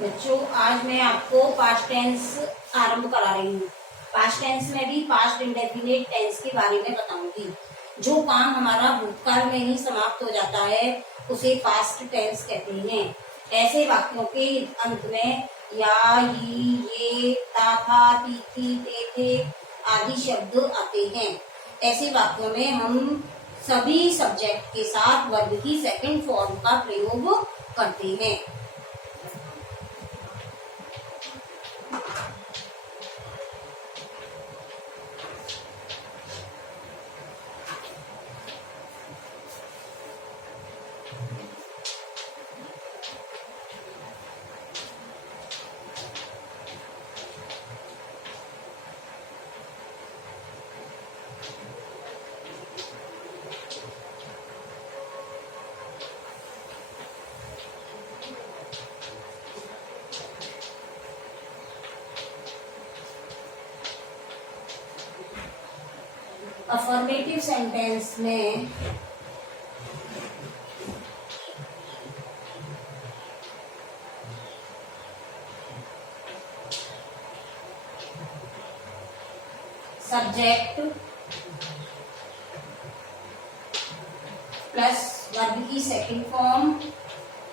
बच्चों, आज मैं आपको पास्ट टेंस आरंभ करा रही हूँ। पास्ट टेंस में भी पास्ट इंडेफिनिट टेंस के बारे में बताऊंगी। जो काम हमारा भूतकाल में ही समाप्त हो जाता है उसे पास्ट टेंस कहते हैं। ऐसे वाक्यों के अंत में या, ही, ये, ता, था, ती, थी, थे आदि शब्द आते हैं। ऐसे वाक्यों में हम सभी सब्जेक्ट के साथ वर्ब की सेकंड फॉर्म का प्रयोग करते हैं। अफर्मेटिव सेंटेंस में सब्जेक्ट प्लस वर्ब की second form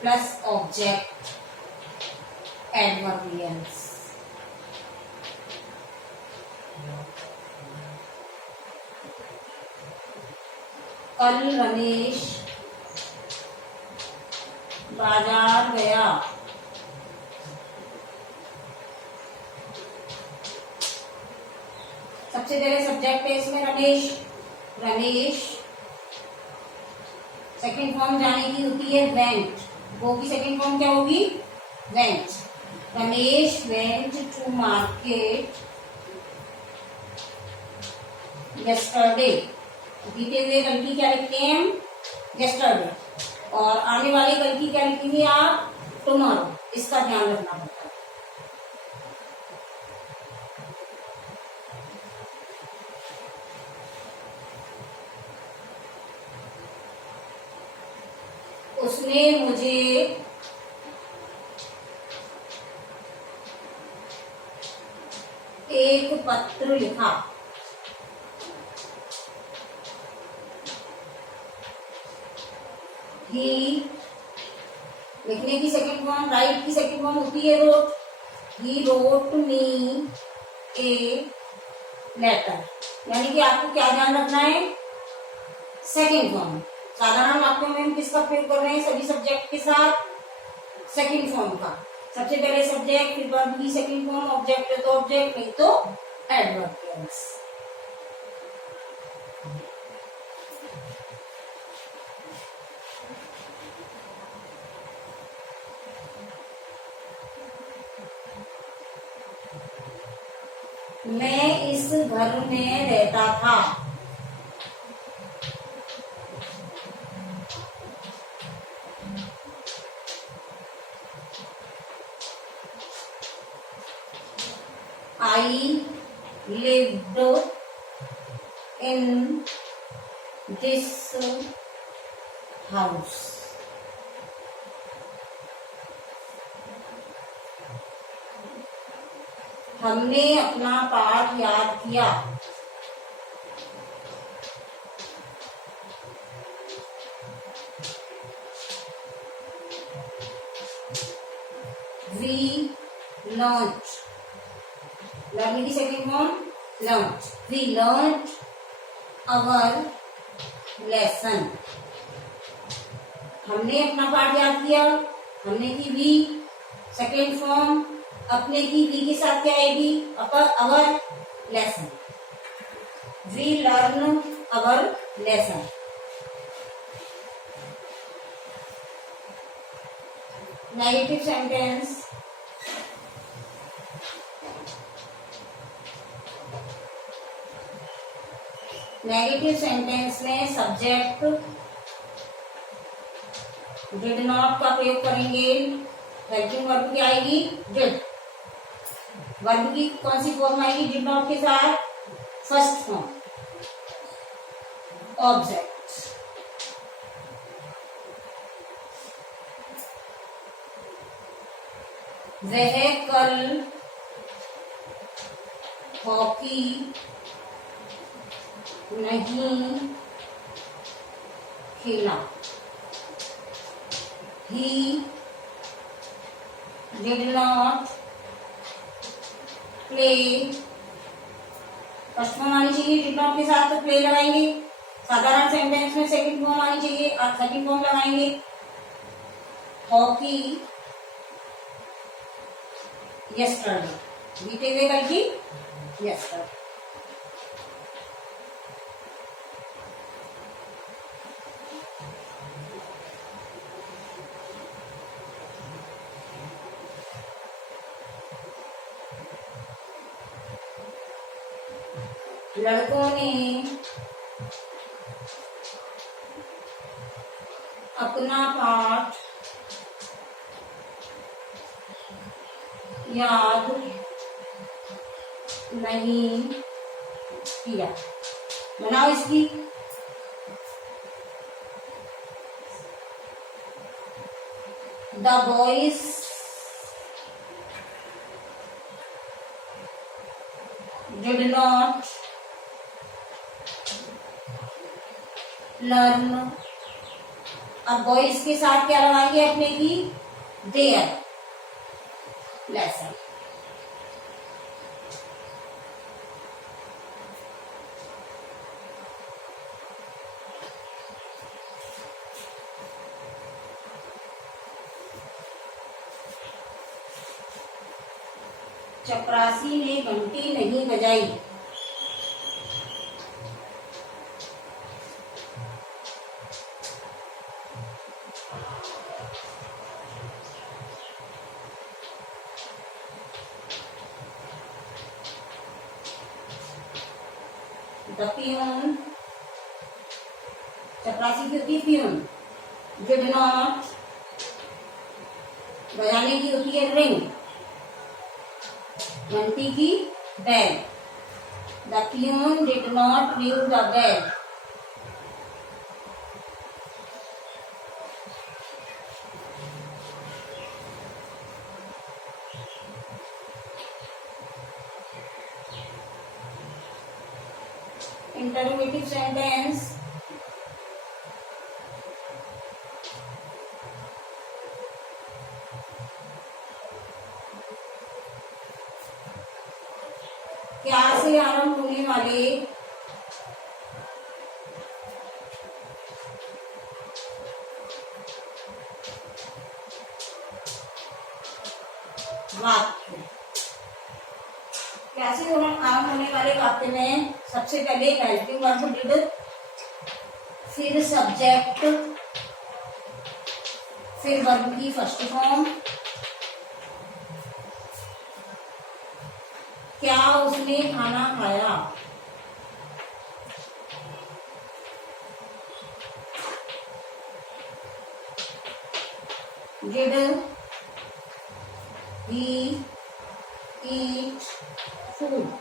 plus object adverbials. कल रमेश बाजार गया। सबसे पहले सब्जेक्ट है इसमें रमेश। रमेश सेकंड फॉर्म जाने की होती है वेंट। वो की सेकंड फॉर्म क्या होगी? Went. Ramesh went to market yesterday. बीते हुए कल की क्या लिखते हैं हम? यस्टरडे। और आने वाले कल की क्या लिखेंगे आप? टुमारो। इसका ध्यान रखना पड़ता है। उसने मुझे एक पत्र लिखा। ही लिखने की सेकंड फॉर्म, राइट की सेकंड फॉर्म होती है रोट। ही रोट मी ए लेटर। यानी कि आपको क्या ध्यान रखना है? Second form. साधारण वाक्यों में हम किसका प्रयोग कर रहे हैं? सभी सब्जेक्ट के साथ सेकंड फॉर्म का। सबसे पहले सब्जेक्ट, फिर वर्ब की सेकंड फॉर्म, ऑब्जेक्ट है तो ऑब्जेक्ट, नहीं तो एडवर्बियल्स। मैं इस घर में रहता था। I lived in this house. हमने अपना पाठ याद किया। We learnt। लर्निंग की second form learnt। We learnt our lesson। हमने अपना पाठ याद किया। हमने की भी सेकंड फॉर्म, अपने की भी के साथ क्या आएगी? Our lesson. We learn our lesson. Negative sentence negative sentence में सब्जेक्ट डिड नॉट का प्रयोग करेंगे। हेल्पिंग वर्ब की आएगी डिड। वर्ब की कौन सी फॉर्म आएगी डिड नॉट के साथ? First form, object. वह कल हॉकी नहीं खेला। He did not play। First form आनी चाहिए, डिड नॉट के साथ तो प्ले लगाएंगे। साधारण सेंटेंस में सेकंड फॉर्म आनी चाहिए और सेकंड फॉर्म लगाएंगे। हॉकी यस्टरडे, बीते हुए कल की यस्टरडे। लड़कों ने अपना पाठ याद नहीं किया। बनाओ इसकी। The boys did not learn. अब बॉयज के साथ क्या लगाएंगे अपने की, देयर लेसन। चपरासी ने घंटी नहीं बजाई। द पियून, चपरासी की होती है पियून। डिड नॉट, बजाने की होती है रिंग, घंटी की bell. The peon did not ring the bell. Interrogative sentence, क्या से आरंभ होने वाले वाक्य, क्या से आरंभ होने वाले वाक्य में सबसे पहले हेल्पिंग वर्ब डिड, फिर सब्जेक्ट, फिर वर्ब की फर्स्ट फॉर्म। क्या उसने खाना खाया, डिड ही ईट फूड।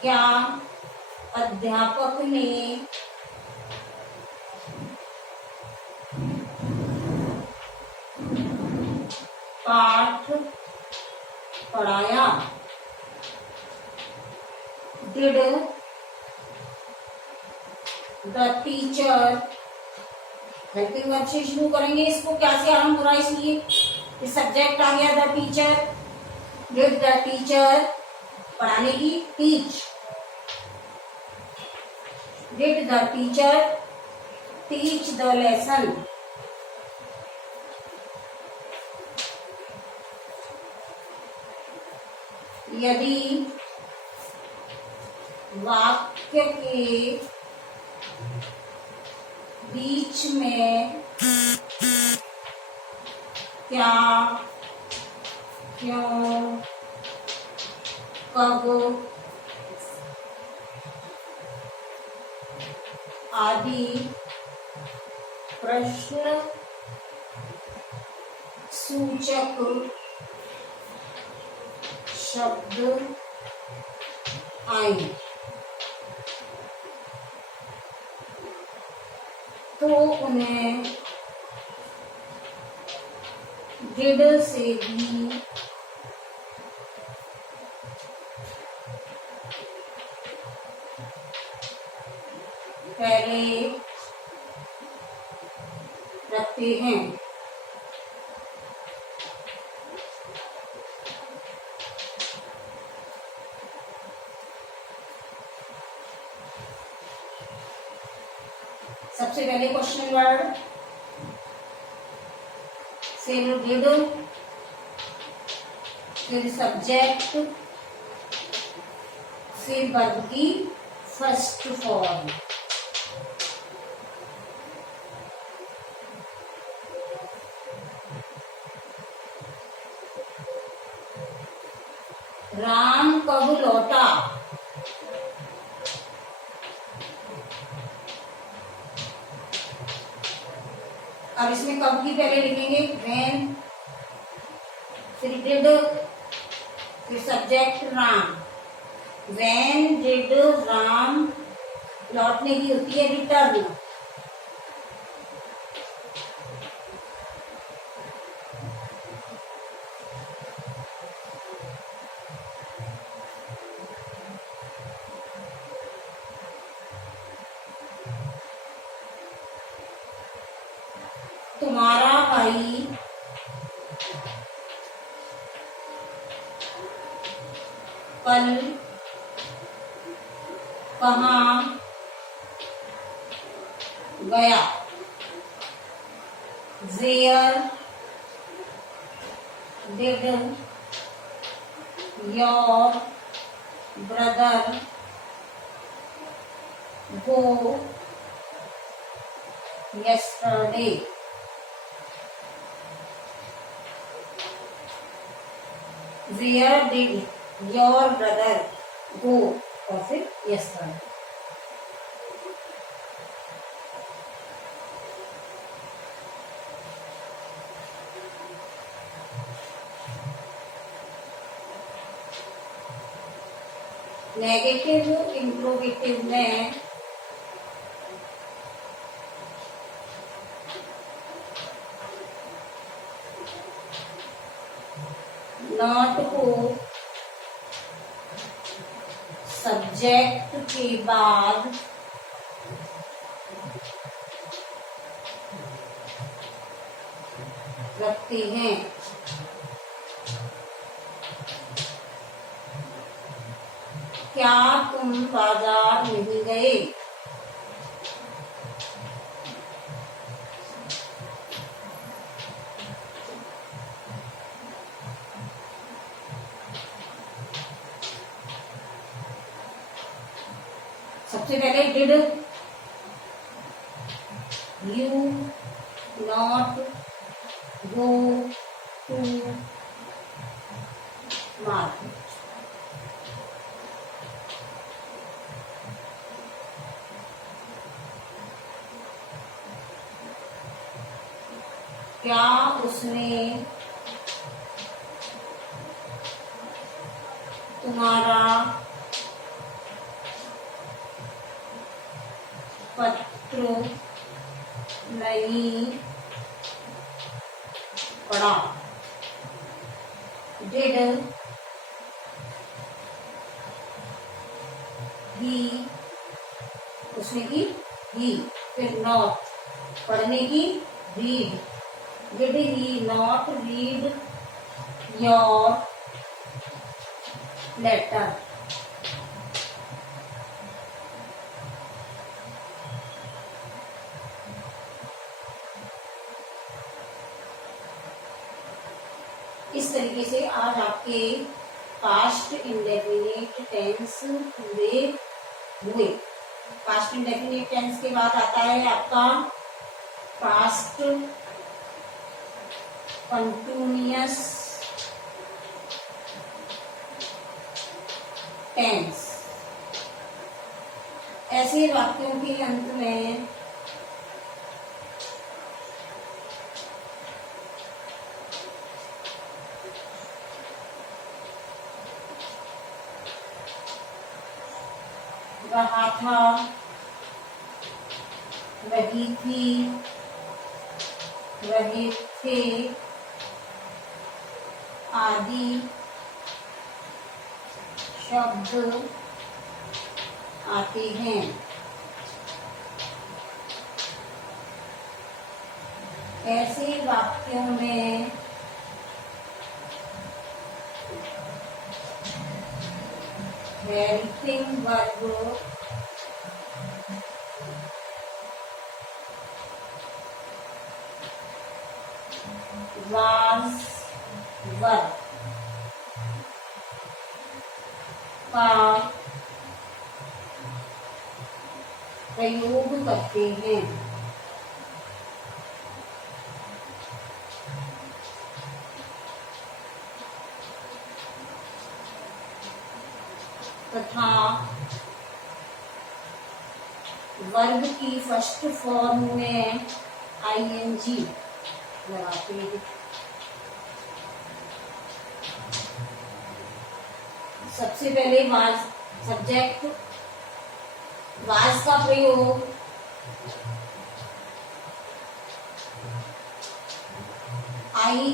क्या अध्यापक ने पाठ पढ़ाया, did the teacher. Helping verb से शुरू करेंगे इसको, क्या से आरंभ हो रहा है इसलिए सब्जेक्ट आ गया the teacher. Did the teacher, पढ़ाने की teach. Did the teacher teach the lesson. यदि वाक्य के बीच में क्या, क्यों, कब आदि प्रश्न सूचक शब्द आए तो उन्हें डिड से भी पहले रखते हैं। सबसे पहले क्वेश्चन वर्ड से डिड, फिर सब्जेक्ट, फिर वर्ब की फर्स्ट फॉर्म। राम कब लौटा? अब इसमें कब की पहले लिखेंगे व्हेन, फिर डिड, फिर subject Ram. When did Ram, लौटने की होती है रिटर्न। तुम्हारा भाई कल कहाँ गया? Where did your brother go yesterday? Where did your brother go? और फिर yesterday. नेगेटिव इंट्रोगेटिव में नॉट को सब्जेक्ट के बाद रखते हैं। क्या तुम बाजार नहीं गए? सबसे पहले did you not go to market? क्या उसने तुम्हारा पत्र नहीं पढ़ा? डिड ही, उसने की ही, फिर नॉट, पढ़ने की read. Did he not read your letter? इस तरीके से आज आपके पास्ट इंडेफिनिट टेंस पूरे हुए। पास्ट इंडेफिनिट टेंस के बाद आता है आपका पास्ट कंटिन्यूअस टेंस। ऐसे वाक्यों के अंत में रहा था, रही थी, रहे थे आदि शब्द आते हैं। ऐसे वाक्यों में हेल्पिंग वर्ब वाज वर्ब का प्रयोग करते हैं। तथा वर्ब की फर्स्ट फॉर्म में आईएनजी लगाते हैं। सबसे पहले वाज सब्जेक्ट, वाज का प्रयोग आई,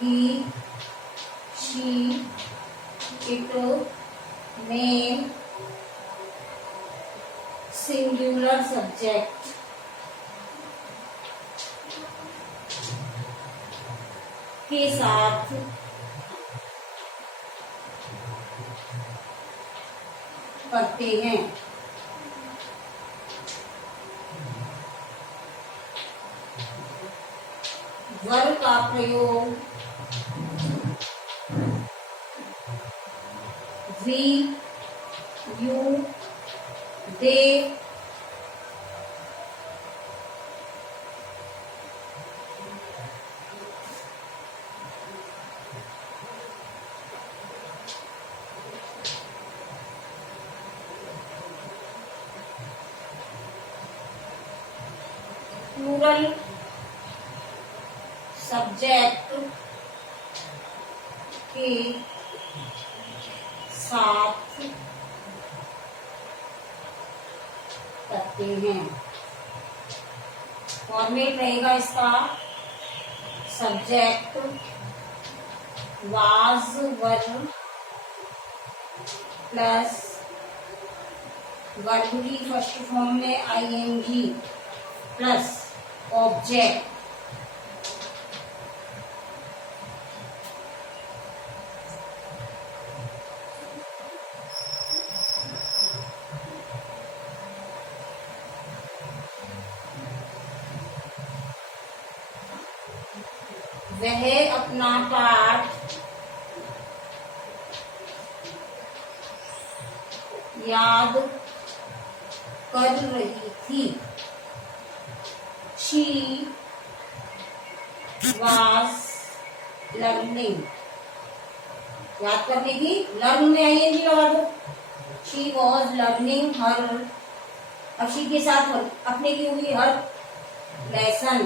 ही, शी, इट में सिंगुलर सब्जेक्ट के साथ करते हैं। वर्ब का प्रयोग we, you, they, plural subject के साथ करते हैं। फॉर्मेट रहेगा इसका subject was verb plus verb की फर्स्ट फॉर्म में आईएनजी प्लस ऑब्जेक्ट वह अपना पाठ याद कर रही थी। She was learning, याद करने की लर्न में आईएनजी लगा दो। She was learning her, अब she के साथ अपने की हुई हर लेसन।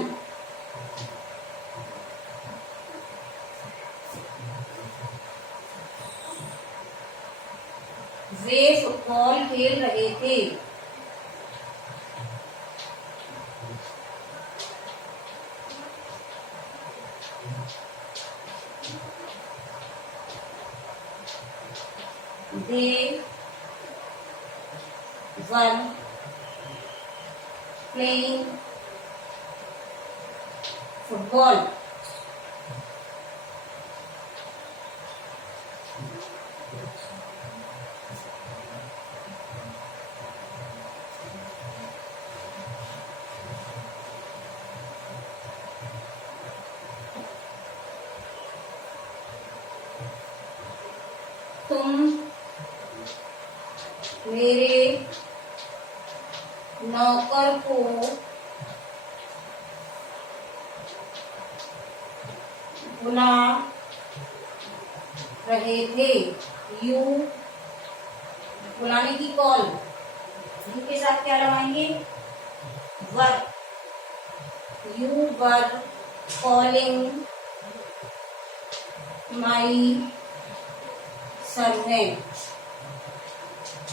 वे फुटबॉल खेल रहे थे। They were playing football. तुम मेरे नौकर को बुला रहे थे। यू बुलाने की कॉल, यू के साथ क्या लगाएंगे were. You were calling my servant.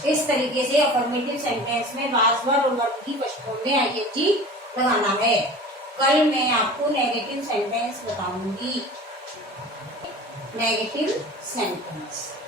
इस तरीके से अफर्मेटिव सेंटेंस में वाज वर और वर्ब की फर्स्ट फॉर्म में आईएनजी लगाना है। कल मैं आपको नेगेटिव सेंटेंस बताऊंगी। Negative sentence